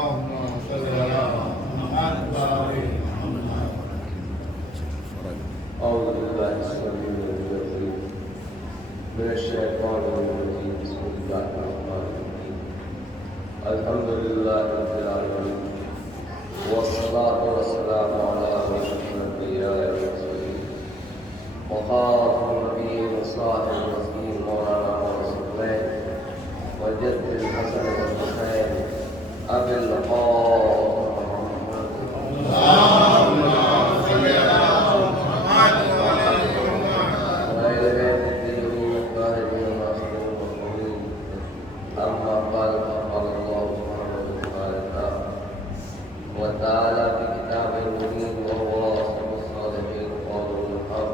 اللهم صل على محمد وعلى محمد. أعوذ بالله السميع العليم من الشيطان الرجيم. بسم الله الرحمن الرحيم. الحمد لله رب العالمين والصلاة والسلام على أشرف الأنبياء والمرسلين وخاتم النبيين وصاحب الرسول مولانا ورسوله وجد الحسن والحسين أبي القاسم محمد اللهم صل على محمد وعلى وإلى بيت الطيبين الطاهرين الناصرين المقبولين. أما بعد فقال الله سبحانه وتعالى في كتابه المبين وهو أصدق الصادقين قوله الحق.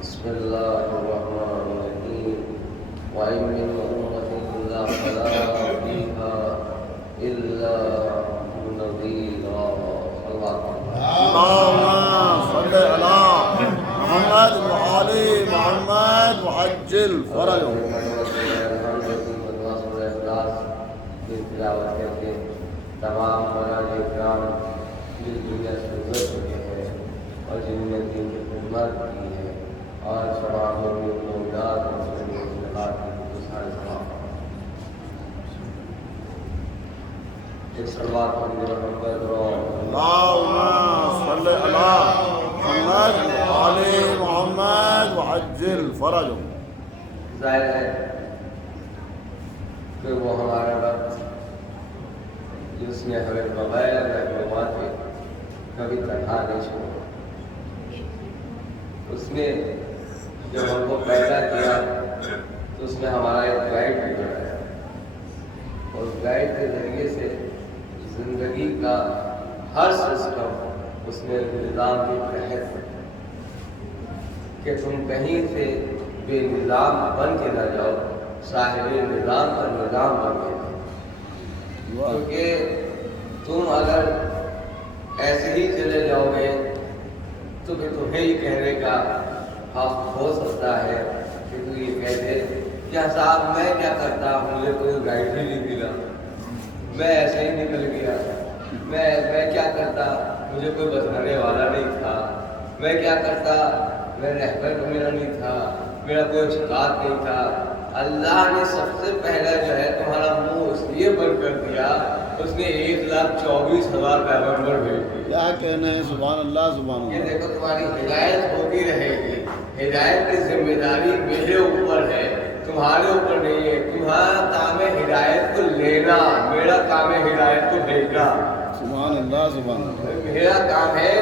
بسم الله الرحمن الرحيم. وإن من أمة إلا خلا فيها إلا نذيرا. اللهم صل على محمد وعلى محمد وعجل فرجهم. تمام مولانا اکرام جس دنیا سے گزر چکے ہیں اور جن نے دین کی خدمت کی ہے اور سماج میں امداد ایک صلوات محمد اللهم صل على محمد وعلى محمد وعجل فرجهم. ظاہر ہے کہ وہ ہمارا رب جس نے ہمیں بغیر رہنما کے کبھی تنہا نہیں چھوڑا. اس نے جب ہم کو پیدا کیا تو اس نے ہمارا ایک گائیڈ بھی بنایا اور گائیڈ کے ذریعے سے زندگی کا ہر سسٹم اس نے نظام کے تحت کہ تم کہیں سے بے نظام بن کے نہ جاؤ، صاحب نظام کا نظام بن کے جاؤ. کیونکہ تم اگر ایسے ہی چلے جاؤ گے تو پھر تمہیں ہی کہنے کا حق ہو سکتا ہے کہ تو یہ کہہ دے کیا صاحب میں کیا کرتا، مجھے کوئی گائیڈ ہی نہیں ملا، میں ایسے ہی نکل گیا، میں کیا کرتا، مجھے کوئی بتانے والا نہیں تھا، میں کیا کرتا، میں رہبر میرا نہیں تھا، میرا کوئی استاد نہیں تھا. اللہ نے سب سے پہلا جو ہے تمہارا منہ اس لیے بند کر دیا، اس نے 1,24,000 پیغمبر بھیج دیے. کیا کہنا ہے، سبحان اللہ سبحان یہ اللہ. دیکھو تمہاری ہدایت ہوتی رہے گی، ہدایت کی ذمہ داری میرے اوپر ہے، تمہارے اوپر نہیں ہے. تمہارا کام ہے ہدایت کو لینا، میرا کام ہے ہدایت کو بھیجنا. سبحان اللہ سبحان اللہ. میرا کام ہے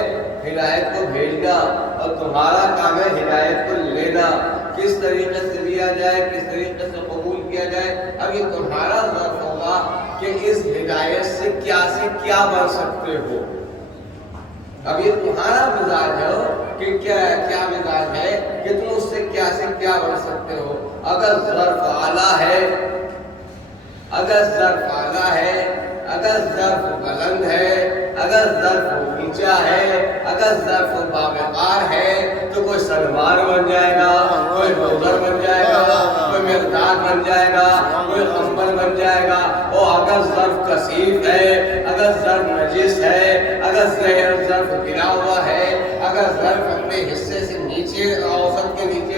ہدایت کو بھیجنا اور تمہارا کام ہے ہدایت کو لینا. کس طریقے سے لیا جائے، کس طریقے سے قبول کیا جائے، اب یہ تمہارا ظرف ہوگا کہ اس ہدایت سے کیا بن سکتے ہو. اب یہ تمہارا مزاج ہے کہ کیا مزاج ہے کہ تم اس سے کیا بن سکتے ہو. اگر ظرف اعلیٰ ہے، اگر ظرف اعلیٰ ہے، اگر ظرف بلند ہے، اگر ظرف اونچا ہے، اگر ظرف باوقار ہے تو کوئی سلمان بن جائے گا، کوئی روزر بن جائے گا، کوئی مقدار بن جائے گا، کوئی قمبل بن جائے گا. اور اگر ظرف کثیف ہے، اگر ظرف نجس ہے، اگر ظرف گرا ہوا ہے، اگر ظرف اپنے حصے سے نیچے اوسط کے نیچے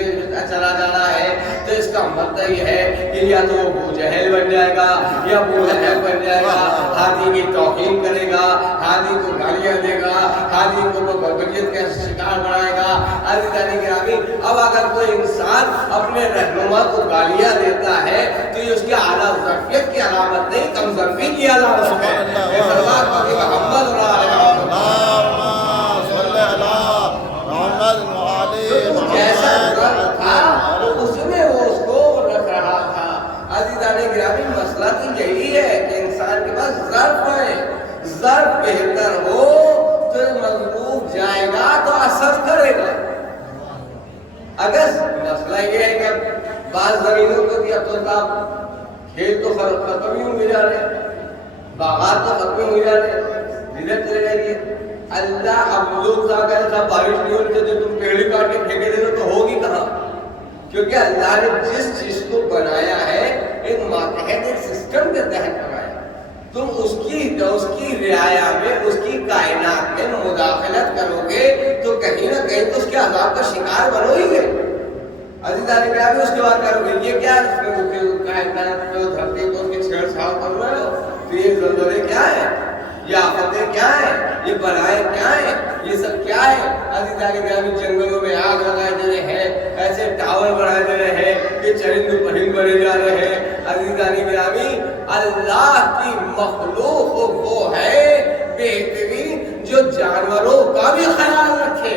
چلا جانا ہے تو اس کا مطلب یہ ہے کہ یا تو وہ ابو جہل بن جائے گا یا ابو لہب بن جائے گا، ہادی کی توہین کرے گا، ہادی کو گالیاں دے گا، ہادی کو بربریت کا شکار بنائے گا. اب اگر کوئی انسان اپنے رہنما کو گالیاں دیتا ہے تو یہ اس کی اعلیٰ ظرفیت کی علامت نہیں، کم ظرفی کی علامت ہے. محمد جیسا ظرف تھا اس میں وہ اس کو رکھ رہا تھا. عزیزان گرامی مسئلہ تو یہی ہے کہ انسان کے پاس ظرف ہے، ظرف بہتر ہو تو مضبوط جائے گا تو اثر کرے گا. اگر مسئلہ یہ ہے کہ بعض زمینوں کو دیا تو صاحب کھیت تو ختم ہی ہو جا رہے، باغات تو ختم ہو جا رہے، جدھر چلے جائیے. اللہ اب لوگ صاحب بارش نہیں ہونی چاہیے، تم پیڑی کاٹ کے پھینکے دے تو ہوگی کہاں؟ کیونکہ اللہ نے جس چیز کو بنایا ہے ایک ماتحت ایک سسٹم کے تحت بنایا. تم اس کی رعایا میں، اس کی کائنات میں مداخلت کرو گے تو کہیں نہ کہیں تو اس کے عذاب کا شکار بنو ہی گے۔ عزیزان گرامی اس کے بعد کرو گے یہ کیا کائنات میں دھرتی کو اس کی چھیڑ چھاڑ کر رہے ہو، تو یہ زلزلے کیا ہے، یہ آفتیں کیا ہیں، یہ بلائیں کیا ہیں، یہ سب کیا ہے؟ عزیزان گرامی جنگلوں میں آگ لگائے جا رہے ہیں، ایسے ٹاور بنائے جا رہے ہیں کہ چرند پرند بنے جا رہے ہیں۔ عزیزان گرامی اللہ کی مخلوق وہ ہے بہترین جو جانوروں کا بھی خیال رکھے۔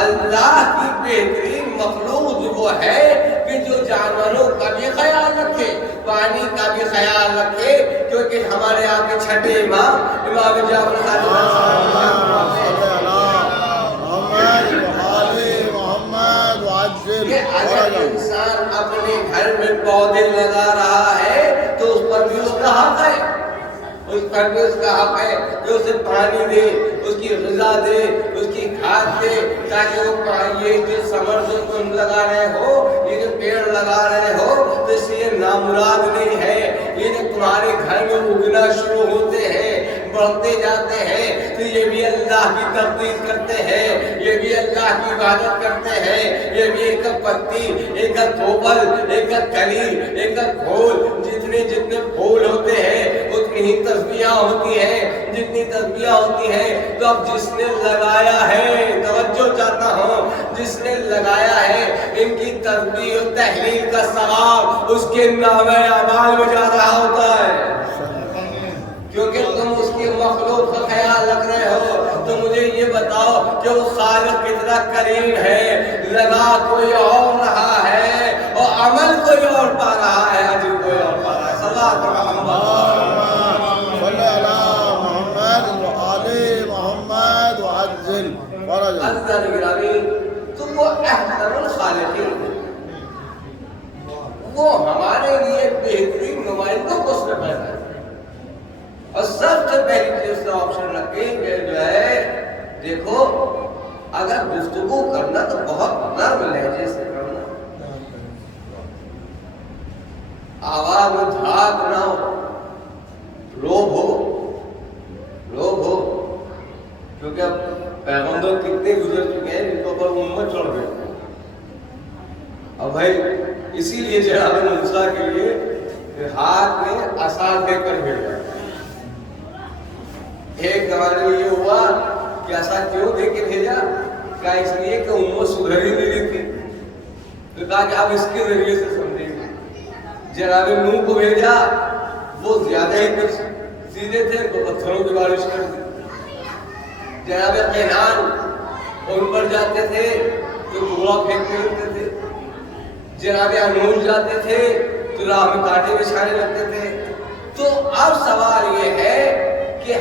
اللہ کی بہترین مخلوق وہ ہے کہ جو جانوروں کا بھی خیال رکھے، پانی کا بھی خیال رکھے، کیونکہ ہمارے یہاں کے چھٹے امام جعفر کہ اگر انسان اپنے گھر میں پودے لگا رہا ہے تو اس پر بھی اس کا حق ہے، اس پر بھی اس کا حق ہے کہ اسے پانی دے، اس کی غذا دے، اس کی کھاد دے، تاکہ وہ یہ جو ثمر جو تم لگا رہے ہو، یہ جو پیڑ لگا رہے ہو، تو اس سے یہ نامراد نہیں ہے، یہ جو تمہارے گھر میں اگنا شروع ہوتے ہیں، بڑھتے جاتے ہیں، تو یہ بھی اللہ کی تقدیس کرتے ہیں، یہ بھی اللہ کی عبادت کرتے ہیں، یہ بھی ایک پتی، ایک توبل، ایک کلی، ایک پھول، جتنے پھول ہوتے ہیں اتنی ہی تسبیحاں ہوتی ہیں، جتنی تسبیحاں ہوتی ہیں۔ تو اب جس نے لگایا ہے، توجہ چاہتا ہوں، جس نے لگایا ہے ان کی تسبیح و تحلیل کا ثواب اس کے نامہ اعمال میں جا رہا ہوتا ہے، کیونکہ تم اس کی مخلوق کا خیال رکھ رہے ہو۔ تو مجھے یہ بتاؤ کہ وہ خالق کتنا کریم ہے، لگا کوئی اور رہا ہے اور عمل کوئی اور پا رہا ہے، اجر کوئی اور پا رہا ہے۔ صلی اللہ علیہ تو وہ احسن الخالقین، وہ ہمارے لیے بہترین نمائندوں کو اس نے پیدا کیا، اور سب سے پہلی چیز کا آپشن رکھیں کہ جو ہے دیکھو اگر گفتگو کرنا تو بہت نرم لہجے سے کرنا، آواز میں دھاک نہ ہو، روب ہو، کیونکہ اب پیغمبر کتنے گزر چکے ہیں جن کو پر امت چھوڑ گئے، اب بھائی اسی لیے جناب موسیٰ کے لیے ہاتھ میں عصا دے کر بھیجا۔ ایک زمانے میں یہ ہوا کہ عصا کیوں دے کے بھیجا، کہا اس لیے کہ امت سدھر ہی نہیں تھی، تو کہا کہ اب اس کے ذریعے سے سمجھیں گے۔ جناب نوح کو بھیجا، وہ زیادہ ہی کچھ سیدھے تھے تو پتھروں کی بارش کر دی۔ جناب قینان ان پر جاتے تھے تو کوڑا پھینکنے لگتے تھے، جناب انوش جاتے تھے تو راہ میں کانٹے بچھانے لگتے تھے۔ تو اب سوال یہ ہے کہ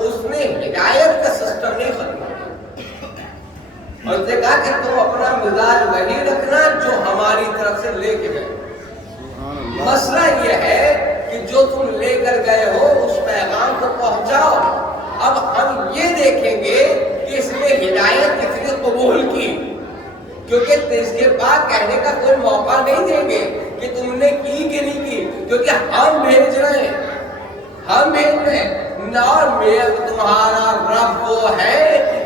اس نے ہدایت کا سسٹم نہیں ختم کیا، اور اس نے کہا کہ تم اپنا مزاج وہی رکھنا جو ہماری طرف سے لے کے گئے۔ مسئلہ یہ ہے کہ جو تم لے کر گئے ہو اس پیغام کو پہنچاؤ۔ اب ہم یہ دیکھیں گے کہ اس نے ہدایت کس نے قبول کی، کیونکہ اس کے بعد کہنے کا کوئی موقع نہیں دیں گے کہ تم نے کی کہ نہیں کی، کیونکہ ہم بھیج رہے ہیں، اور تمہارا رب وہ ہے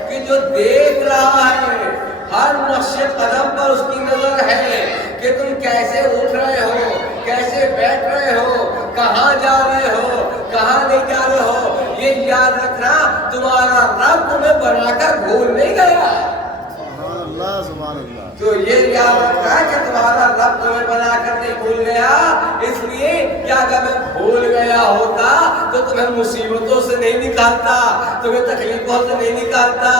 کہ جو دیکھ رہا ہے، ہر نقش قدم پر اس کی نظر ہے کہ تم کیسے اٹھ رہے ہو، کیسے بیٹھ رہے ہو، کہاں جا رہے ہو، کہاں نہیں جا رہے ہو۔ یہ یاد رکھنا تمہارا رب تمہیں بنا کر بھول نہیں گیا، سبحان اللہ۔ تو یہ یاد رکھنا کہ تمہارا رب تمہیں بنا کر نہیں بھول گیا، اس لیے کہ اگر میں بھول گیا ہوتا تو تمہیں مصیبتوں سے نہیں نکالتا، تمہیں تکلیفوں سے نہیں نکالتا۔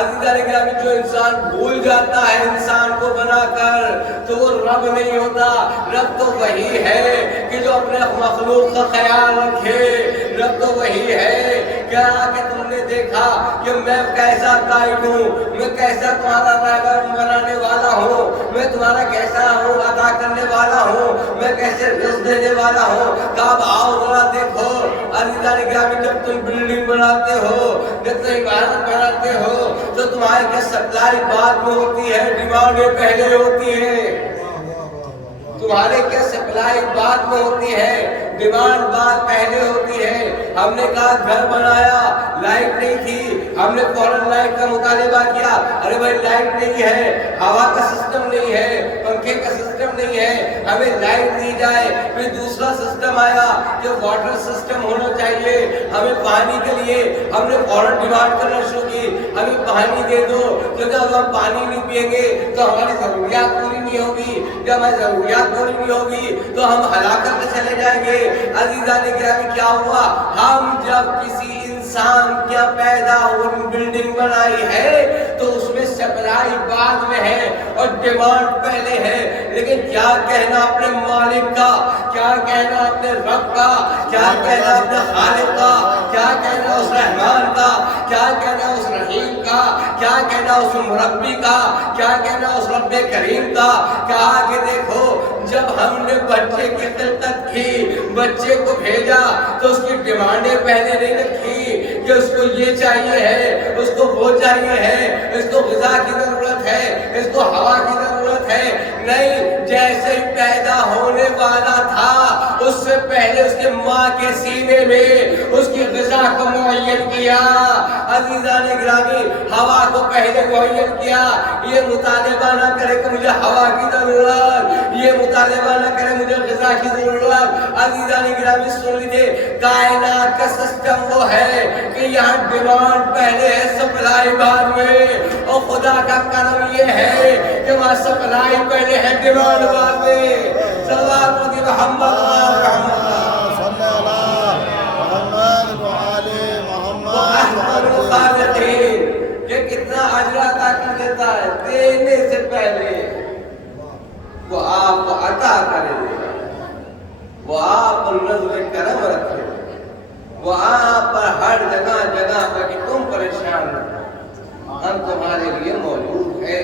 عزیزان گرامی جو انسان بھول جاتا ہے انسان کو بنا کر تو وہ رب نہیں ہوتا۔ رب تو وہی ہے کہ جو اپنے مخلوق کا خیال رکھے، رب تو وہی ہے کیا کہ تم نے دیکھا کہ میں کیسا قائد ہوں، میں کیسا تمہارا رہبر بنانے والا ہوں، میں تمہارا کیسا ہوں عطا کرنے والا ہوں، میں کیسے رزق دینے والا ہوں۔ کب آؤ ذرا دیکھو عزیزان گرامی، جب تم بلڈنگ بناتے ہو، جب تم عمارت بناتے ہو تو تمہاری سپلائی بعد میں ہوتی ہے، ڈیمانڈ پہلے ہوتی ہے۔ تمہارے کیا سپلائی بعد میں ہوتی ہے، ڈیمانڈ بعد پہلے ہوتی ہے۔ ہم نے کہا گھر بنایا، لائٹ نہیں تھی، ہم نے فوراً لائٹ کا مطالبہ کیا، ارے بھائی لائٹ نہیں ہے، ہوا کا سسٹم نہیں ہے، پنکھے کا سسٹم نہیں ہے، ہمیں لائٹ دی جائے۔ پھر دوسرا سسٹم آیا کہ واٹر سسٹم ہونا چاہیے، ہمیں پانی کے لیے ہم نے فوراً ڈیمانڈ کرنا شروع کی، ہمیں پانی دے دو، کیونکہ اگر ہم پانی نہیں پیئیں گے تو ہماری ضروریات پوری نہیں ہوگی، جب ہماری ضروریات پوری نہیں ہوگی تو ہم ہلاکت میں چلے جائیں گے۔ عزیزان گرامی کیا ہوا، ہم جب کسی انسان کیا پیدا اور بلڈنگ بنائی ہے تو اس میں سپلائی بعد میں ہے اور ڈیمانڈ پہلے ہے، لیکن کیا کہنا اپنے مالک کا، کیا کہنا اپنے رب کا، کیا کہنا اپنے خالق کا، کیا کہنا اس رحمان کا، کیا کہنا اس رحیم کا، کیا کہنا اس مربی کا، کیا کہنا اس رب کریم کا۔ کہا کہ دیکھو جب ہم نے بچے کی خلقت کی، بچے کو بھیجا تو اس کی ڈیمانڈیں پہلے نہیں رکھی کہ اس کو یہ چاہیے ہے، اس کو وہ چاہیے ہے، اس کو غذا کی ضرورت ہے، اس کو ہوا کی ضرورت ہے، نہیں، جیسے ہی پیدا ہونے والا تھا اس سے پہلے اس کے ماں کے سینے میں اس کی غذا کو معین کیا۔ عزیزان گرامی ہوا کو پہلے معین کیا، یہ مطالبہ نہ کرے کہ مجھے ہوا کی ضرورت، یہ مطالبہ نہ کرے مجھے غذا کی ضرورت۔ عزیزان گرامی سن لیجیے، کائنات کا سسٹم وہ ہے کہ یہاں ڈیمانڈ پہلے ہے، سپلائی بعد میں، اور خدا کا کرم یہ ہے کہ وہاں سپلائی پہلے ہے، ڈیمانڈ بعد میں۔ صلوات محمد صلی اللہ محمد وعلی محمد۔ یہ کتنا اجر عطا کر دیتا ہے، دینے سے پہلے وہ آپ کو عطا کرے گا، وہ آپ پر نظر کرم رکھے گا، وہ آپ پر ہر جگہ جگہ پر کہ تم پریشان نہ، ہم تمہارے لیے موجود ہے۔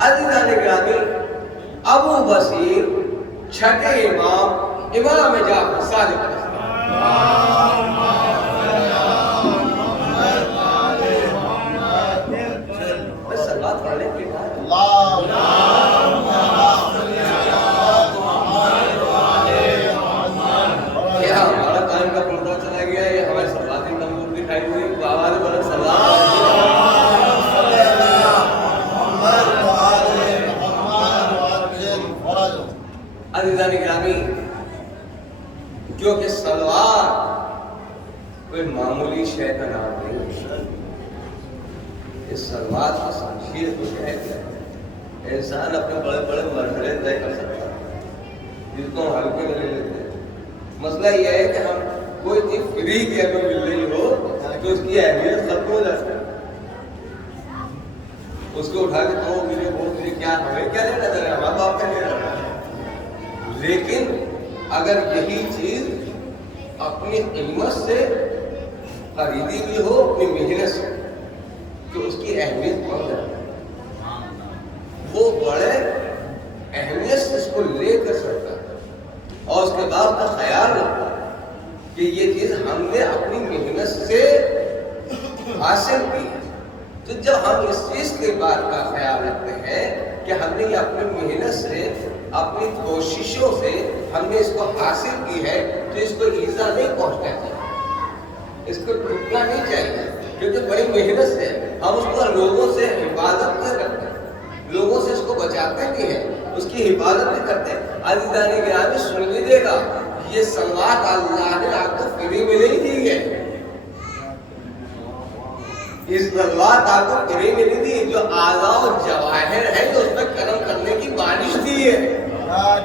عزیزان گرامی ابو بصیر چھٹے امام جعفر صادق سلوات پڑھنے کے بعد یہ ہمارا ٹائم کا پردہ چلا گیا، یہ ہماری سلواتی کمزور دکھائی ہوئی، آواز بڑا عزیزان گرامی، کیونکہ سلوار کوئی معمولی شے کا نام نہیں، اس سلوار کی شخصیت کو کیا ہے، انسان اپنے بڑے بڑے مرحلے طے کر سکتا ہے جس کو ہم ہلکے میں لے لیتے ہیں۔ مسئلہ یہ ہے کہ ہم کوئی چیز فری کی اگر مل رہی ہو تو اس کی اہمیت ختم ہو جاتی ہے، اس کو اٹھا کے تو مجھے بہت مجھے کیا ہمیں کیا لینا چاہیے، ہمارا باپ کا لینا چاہیے۔ لیکن اگر یہی چیز اپنی قیمت سے خریدی بھی ہو، اپنی محنت سے، تو اس کی اہمیت بڑھ جاتی ہے، وہ بڑے اہمیت سے اس کو لے کر سکتا ہے اور اس کے بعد کا خیال رکھتا ہے کہ یہ چیز ہم نے اپنی محنت سے حاصل کی۔ تو جب ہم اس چیز کی بات کا خیال رکھتے ہیں کہ ہم نے یہ اپنی محنت سے، اپنی کوششوں سے ہم نے اس کو حاصل کی ہے، تو اس کو ایزا نہیں پہنچنا چاہیے، اس کو ٹوٹنا نہیں چاہیے، کیونکہ بڑی محنت سے ہم اس کو لوگوں سے حفاظت بھی کرتے ہیں، لوگوں سے اس کو بچاتے بھی ہیں، اس کی حفاظت بھی کرتے ہیں۔ عزیزان گرامی سن لیجیے گا، یہ سلوات اللہ نے آپ کو فری میں نہیں دی ہے، اس سلوات آپ کو فری میں نہیں دی، جو اعضاء و جواہر ہے جو اس میں کرم کرنے کی بارش دی ہے،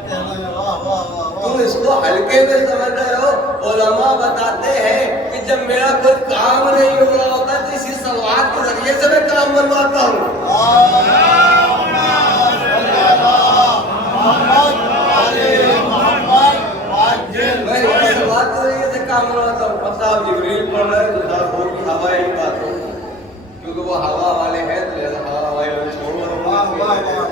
تم اس کو ہلکے میں سمجھ رہے ہو۔ علماء بتاتے ہیں کہ جب میرا کوئی کام نہیں ہو رہا ہوتا تو اسی سلوات کے ذریعے سے میں کام بنواتا ہوں، میں اسی سلوات کے ذریعے سے کام بنواتا ہوں۔ اب صاحب جبریل پڑھ رہے ہیں تو صاحب وہ کی ہوا ہی بات ہو، کیونکہ وہ ہوا والے ہیں تو لہذا ہوا والے چھوڑ رہے ہیں۔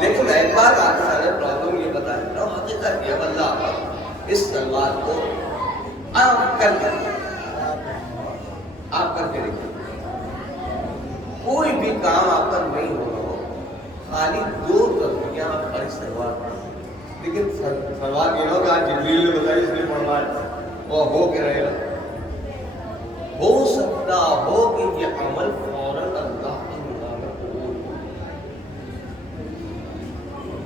لیکن ایک بات آپ کے سارے پرابلم یہ بتا رہا ہوں، حقیقت یہ اللہ اس سلوات کو آپ کر کے دیکھیں، کوئی بھی کام آپ کا نہیں ہو رہا ہو، خالی دو ضرورت کہ یہاں خالی سلوات، لیکن سلوات یہ نہ ہو کہ آج جبریل نے بتایا اس نے پڑھنا ہے، وہ ہو کے رہے گا۔ ہو سکتا ہو کہ یہ عمل فوراً اللہ کی نگاہ میں قبول ہو،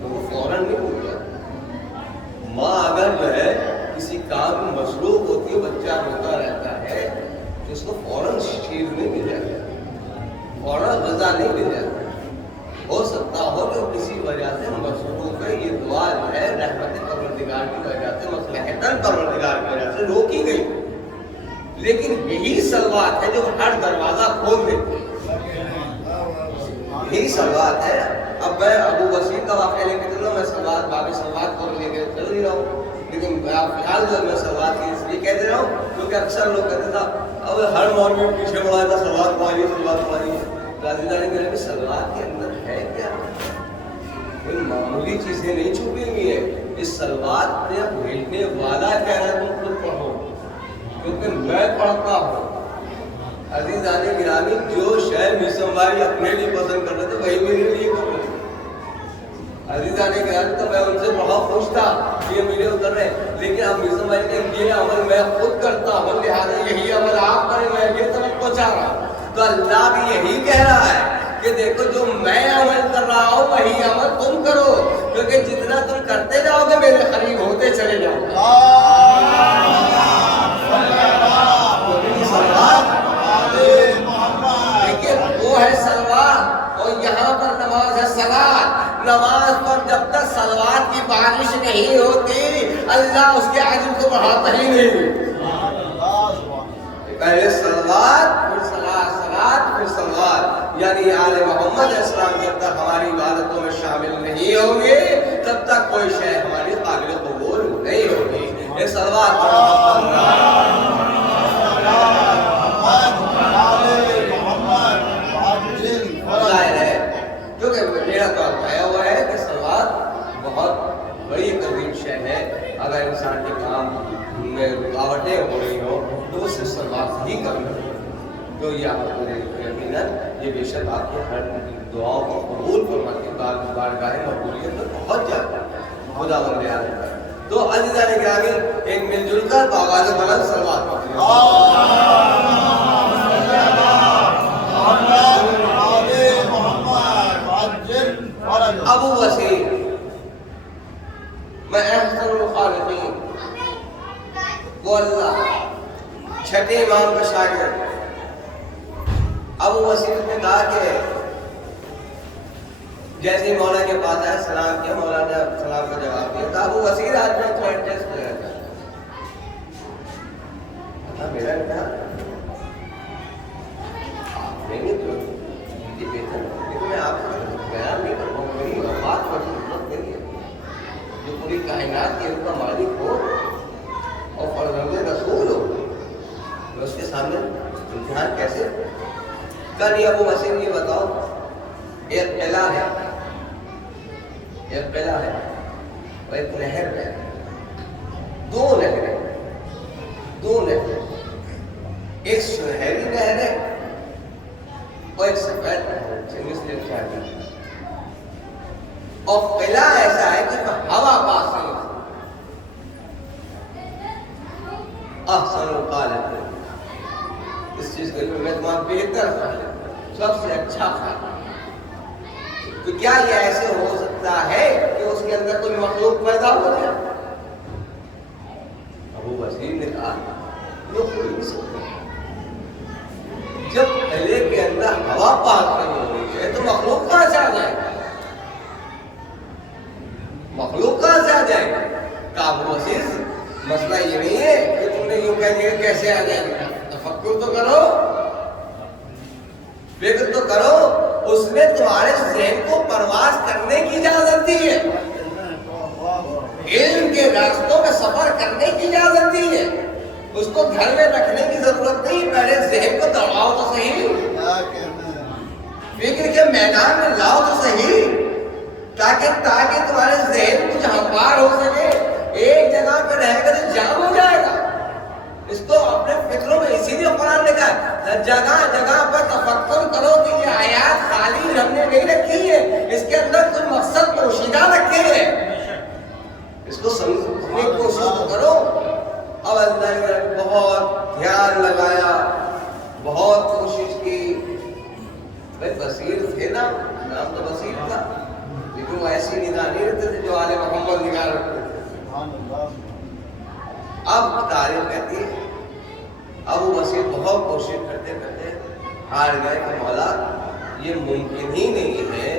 تو وہ فوراً نہیں ہو جاتا۔ ماں اگر جو ہے کسی کام میں مصروف ہوتی ہے، بچہ روتا رہتا ہے تو اس کو فوراً شیر نہیں مل جاتا، فوراً غذا نہیں مل جاتا۔ ہو سکتا ہو کہ کسی وجہ سے مصروف ہے، یہ دعا جو ہے رحمت پروردگار کی وجہ سے، مصلحتاً پروردگار کی وجہ سے روکی گئی، لیکن یہی سلوات ہے جو ہر دروازہ کھول دیتی ہے، یہی سلوات ہے۔ اب میں ابو بصیر کا واقعہ لے کے چلوں، میں سلوات باقی سلوات کو لے کے چل نہیں رہا ہوں، لیکن فی الحال جو میں سلوات کی اس لیے کہہ دے رہا ہوں کیونکہ اکثر لوگ کہتے تھا اب ہر مولوی پیچھے بڑھایا تھا سلوات پڑھائیے سلوات پڑھائیے، رازداری میرے بھی سلوات کے اندر ہے کیا؟ کوئی معمولی چیزیں نہیں چھپی ہوئی ہے، اس سلوات میں بھیجنے والا کہہ رہا ہے تم خود پڑھو، کیونکہ میں پڑھتا ہوں۔ عزیزان گرامی، جو شے میسم بھائی اپنے لیے پسند کر رہے تھے وہی میرے لیے کرو۔ عزیزان گرامی، تو میں ان سے بہت خوش تھا کہ یہ میرے اتر رہے، لیکن اب میسم بھائی نے یہ عمل میں خود کرتا ہوں، لہٰذا یہی عمل آپ کریں، میں یہ توقع چاہ رہا ہوں۔ تو اللہ بھی یہی کہہ رہا ہے کہ دیکھو جو میں عمل کر رہا ہوں وہی عمل تم کرو، کیونکہ جتنا تم کرتے جاؤ گے میرے قریب ہوتے چلے جاؤ گے۔ لیکن وہ ہے سلوات، اور یہاں پر نماز ہے صلوات۔ نماز پر جب تک صلوات کی بارش نہیں ہوتی اللہ اس کے اجر کو بڑھاتا ہی نہیں۔ پہلے صلوات پھر صلوات پھر صلوات، یعنی آل محمد علیہ السلام جب تک ہماری عبادتوں میں شامل نہیں ہوں گے تب تک کوئی شے ہماری قابل قبول نہیں ہوگی۔ یہ صلوات ظاہر ہے، کیونکہ میرا تو طے ہوا ہے کہ صلوات بہت بڑی عظیم شے ہے۔ اگر انسان کے کام میں رکاوٹیں ہو رہی ہوں تو وہ صرف صلوات ہی کرنا ہے، تو یہ آپ کو یقیناً یہ بے شک آپ کے ہر دعاؤں کو قبول فرمانے کے بارگاہ مقبولیت میں پہنچ جاتا ہے خدا بند عالم کا۔ تو عزیزان گرامی، ایک مل جل کر آواز بلند صلوات پڑھیں۔ ابو بصیر میں احسن الخالقین، وہ اللہ چھٹے امام کا شاگرد ابو بصیر نے کہا کہ جیسے مولانا کے پاس آیا سلام کیا، مولانا نے سلام کا جواب دیا، تو ابو بصیر آج میں تھوڑا ٹیسٹ لینا چاہتا ہوں۔ میرا امتحان آپ نہیں تو یہ بہتر، لیکن میں آپ کو بیان نہیں کر پاؤں، میری بات پر ضرورت نہیں ہے۔ جو پوری کائنات کے کا مالک ہو اور فرزند رسول ہو، تو اس کے سامنے امتحان کیسے؟ کل ابو بصیر یہ بتاؤ، ایک قلعہ ہے، ایک قلعہ ہے اور ایک نہر ہے، دو نہریں، ایک سنہری نہر ہے اور ایک سفید نہر ہے، اور قلعہ ایسا ہے کہ ہوا پاس نہیں ہے۔ احسن الخالق، اس چیز کے لیے میں تمہارا بہتر خالق، سب سے اچھا خالق۔ تو کیا یہ ایسے ہو سکتا ہے کہ اس کے اندر کوئی مخلوق پیدا ہو جائے؟ ابو بصیر نے کہا یہ ہو نہیں سکتا، جب قلعے کے اندر ہوا پاس نہیں ہو رہی ہے تو مخلوق کہاں سے آ جائے گا؟ مخلوق کہاں سے آ جائے گا؟ کہا ابو بصیر مسئلہ یہ نہیں ہے کہ تم نے یوں کہہ دیا کیسے آ جائے گا، تفکر تو کرو، فکر تو کرو، اس نے تمہارے ذہن کو پرواز کرنے کی اجازت دی ہے، علم کے راستوں میں سفر کرنے کی اجازت دی ہے، اس کو گھر میں رکھنے کی ضرورت نہیں، پہلے ذہن کو دوڑاؤ تو صحیح، فکر کے میدان میں لاؤ تو صحیح، تاکہ تمہارے ذہن کچھ ہموار ہو سکے۔ ایک جگہ پہ رہے گا تو جام ہو جائے گا۔ اس کو اپنے فکروں میں اسی لیے قرآن نے کہا جگہ جگہ پر تفکر کرو کہ یہ آیات خالی ہم نے نہیں رکھی ہے، اس کے اندر کوئی مقصد پوشیدہ رکھے ہیں، اس کو سمجھنے کی کوشش تو کرو۔ اب اللہ نے بہت دھیان لگایا، بہت کوشش کی، بھائی بصیر تھے نا، نام تو بصیر تھا، لیکن وہ ایسی نگاہ نہیں رکھتے تھے جو آل محمد نگاہ رکھتے تھے۔ اب تاریخ کہتی ہے ابو بصیر بہت کوشش کرتے کرتے ہار گئے کہ مولا یہ ممکن ہی نہیں ہے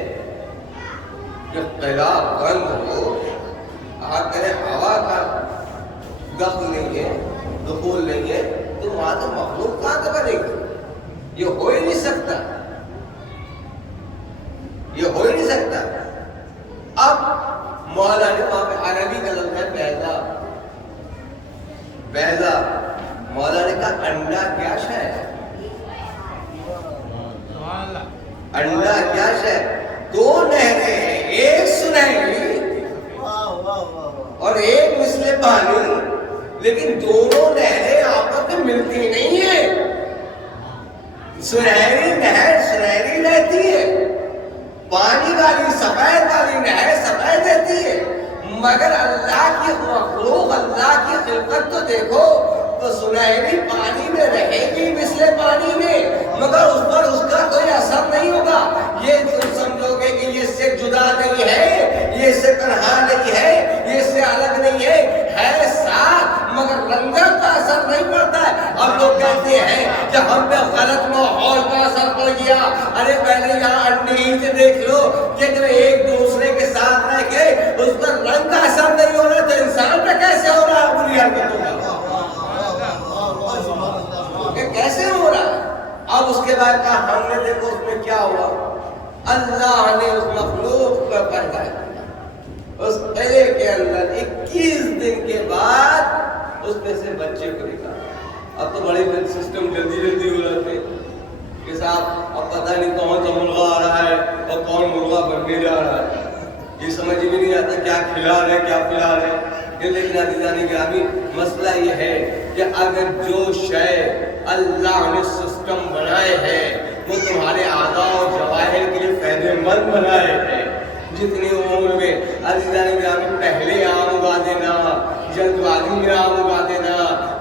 کہ قلعہ بند ہو، آپ کہہ رہے ہوا کا دخل نہیں ہے، دخول نہیں ہے، تو وہاں تو مخلوق کہاں سے بنے گی؟ یہ ہو ہی نہیں سکتا، یہ ہو ہی نہیں سکتا۔ اب مولا نے وہاں پہ عربی کا لفظ ہے بیضا، بیضا، مولا نے کہا انڈا کیا شے ہے؟ انڈا کیا شے؟ دو نہریں ہیں، ایک سنہری اور ایک مثل پانی، لیکن دونوں نہریں آپس میں ملتی نہیں ہیں۔ سنہری نہر سنہری رہتی ہے، پانی والی سفید والی نہر سفید رہتی ہے، مگر اللہ کی مخلوق، اللہ کی خلقت تو دیکھو، تو سنہری پانی میں رہے گی مثل پانی میں، مگر اس پر اس کا کوئی اثر نہیں ہوگا۔ یہ تم سمجھو گے کہ یہ اس سے جدا نہیں ہے، یہ اس سے تنہا نہیں ہے، یہ اس سے الگ نہیں ہے ساتھ، مگر رنگت کا اثر نہیں پڑتا ہے۔ اب لوگ کہتے ہیں کہ ہم پہ غلط ماحول کا اثر پڑ گیا، ارے پہلے یہاں انڈے سے دیکھ لو کہ جب ایک دوسرے کے ساتھ رہ کے اس پر رنگ کا اثر نہیں ہو رہا تو انسان پہ کیسے ہو رہا ہے بری حرکتوں کا؟ کیسے ہو رہا ہے؟ اب اس کے بعد کہا ہم نے دیکھو اس میں کیا ہوا، اللہ نے اس مخلوق کو پیدا کیا، اس قلعے کے اندر 21 دن کے بعد اس میں سے بچے کو نکالا۔ اب تو بڑے سسٹم جلدی جلدی ہو رہے تھے کہ صاحب اب پتہ نہیں کون سا مرغا آ رہا ہے اور کون مرغا بننے جا رہا ہے، یہ سمجھ بھی نہیں آتا کیا کھلا رہے کیا پلا رہے۔ لیکن عزیزان گرامی مسئلہ یہ ہے کہ اگر جو شے اللہ نے سسٹم بنائے ہیں وہ تمہارے اعضاء و جواہر کے لیے فائدہ مند بنائے ہیں، جتنی عمر میں عزیزان گرامی پہلے آم اگا دینا، جلد بازی میں آم اگا دینا،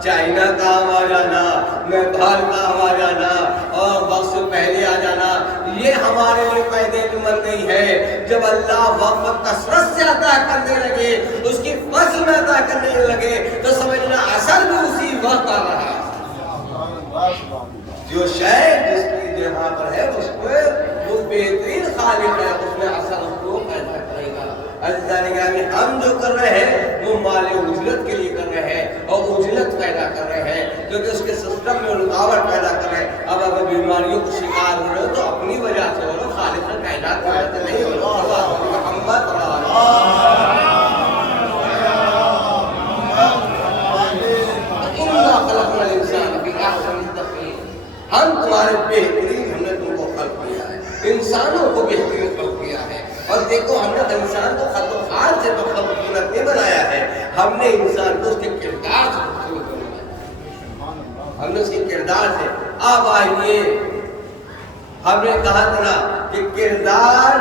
چائنا کام آ جانا، نیپال کام آ جانا اور وقت سے پہلے آ جانا، یہ ہمارے لیے فائدے مند نہیں ہے۔ جب اللہ وقت کثرت سے عطا کرنے لگے، اس کی فضل میں عطا کرنے لگے تو سمجھنا اثر بھی اسی وقت آ رہا ہے۔ جو شے جس کی جہاں پر ہے اس کو وہ بہترین خالق ہے، اس میں اثر اس کو پیدا کرے گا۔ عزیزان گرامی ہم جو کر رہے ہیں وہ مال اجلت کے لیے کر رہے ہیں اور اجلت پیدا کر رہے ہیں کیونکہ اس کے سسٹم میں رکاوٹ پیدا کر رہے ہیں۔ اب اگر بیماریوں کو شکار ہو رہے ہو تو اپنی وجہ سے ہو رہا، خالق کائنات کی وجہ سے نہیں ہو رہا۔ محمد ہم تمہارے بہترین، ہم نے تم کو خلق کیا ہے، انسانوں کو بہترین خلق کیا ہے۔ اور دیکھو ہم نے انسان کو خلق و خال سے خوبصورت نہیں بنایا ہے، ہم نے انسان کو اس کے کردار سے خوبصورت بنایا، ہم نے اس کے کردار سے۔ اب آئیے، ہم نے کہا تھا نا کہ کردار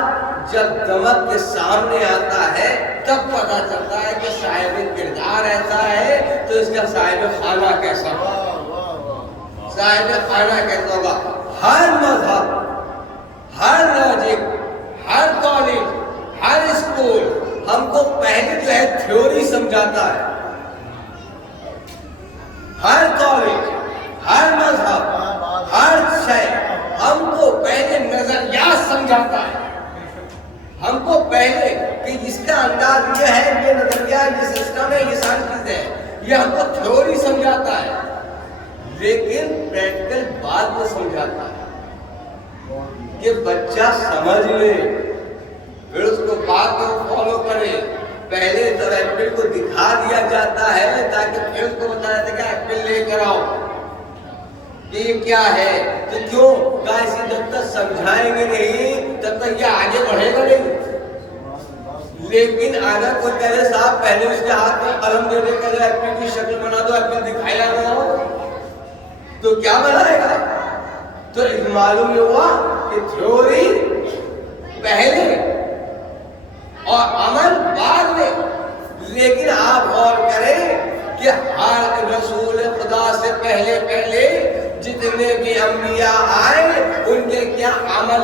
جب دمک کے سامنے آتا ہے تب پتہ چلتا ہے کہ صاحب کردار ایسا ہے تو اس کا صاحب خانہ کیسا ہوگا، صاحب خانہ کیسا ہوگا۔ ہر مذہب، ہر لاجک، ہر کالج، ہر اسکول ہم کو پہلے جو ہے تھیوری سمجھاتا ہے، ہر کالج، ہر مذہب، ہر شے ہم کو پہلے نظریات سمجھاتا ہے، ہم کو پہلے کہ اس کا انداز یہ ہے، یہ نظریہ، یہ سسٹم ہے، یہ ساری چیزیں ہیں، یہ ہم کو تھیوری سمجھاتا ہے، لیکن پریکٹیکل بات میں سمجھاتا ہے کہ بچہ سمجھ لے، پھر اس کو بات کو فالو کرے۔ پہلے تو ایپل کو دکھا دیا جاتا ہے تاکہ پھر اس کو بتایا جاتا ہے کہ ایپل لے کر آؤ کہ یہ کیا ہے، تو کیوں کیسے جب تک سمجھائیں گے نہیں تب تک یہ آگے بڑھے گا نہیں۔ لیکن اگر کوئی کہے صاحب پہلے اس کے ہاتھ میں قلم دے دے کر ایپل کی شکل بنا دو، ایپل دکھایا نہ ہو تو کیا بنائے گا؟ تو معلوم یہ ہوا کہ تھیوری پہلے اور عمل بعد میں. لیکن آپ غور کریں کہ ہر رسول خدا سے پہلے جتنے بھی انبیاء آئے ان کے کیا عمل